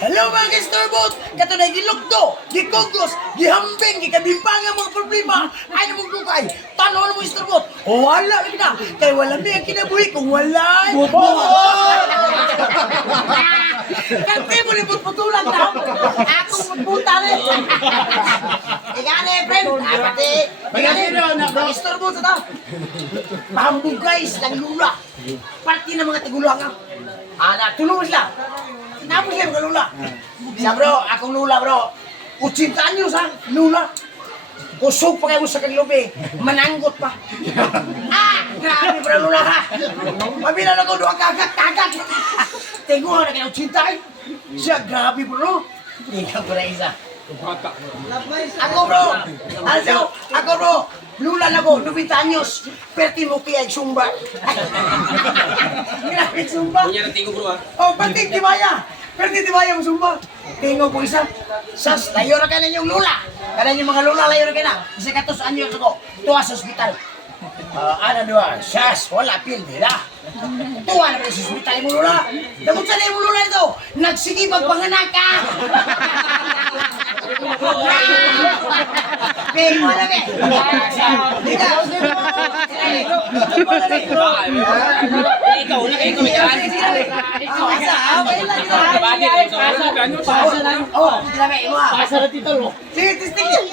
Hello mga ka-storbot! Kato na gilugdo, gikuglos, gihambing, gikabipang ang mga problema. Ay na mong lukay, tanaw na mo storbot. Wala na kita, kaya wala na yung kinabuhi kung wala. Kante mo ni putputulan na. Akong putputa rin. Igane, friend. Pati, igane, mag-storbot sa ta. Mahambog guys, lang lula. Parti ng mga tigulangan. Tulungan sila. Napos yan mga lula. Siya bro, akong lula bro. 80 anyos ha, lula. Kusog pa kayo sa kaglobe. Mananggot pa. Grabe bro lula ha. Mabila na ko doon kagat. Tingo na kayo 80 ay. Siya grabe bro. Ikaw ko na isa. Ako bro. Ako bro. Lula na ko, 90 anyos. Perti mo kaya sumba. Grabe sumba. Punya tingko bro ah. Oh, penting tibaya. Perti tibaya mo sumba. Tingo po isa. Sas, layo na ka na yung lula. Kada yung mga lula, layo na ka na. Isa 14 anyos ako. Tuwa sa ospital. Ano doon? Sas, wala pil, nila. Tuwa na ba sa ospital mo lula? Damot sa mo lula ito. Nagsigi magpanganak ka. Bego na be. Ikaw na ikaw Sige, tistig.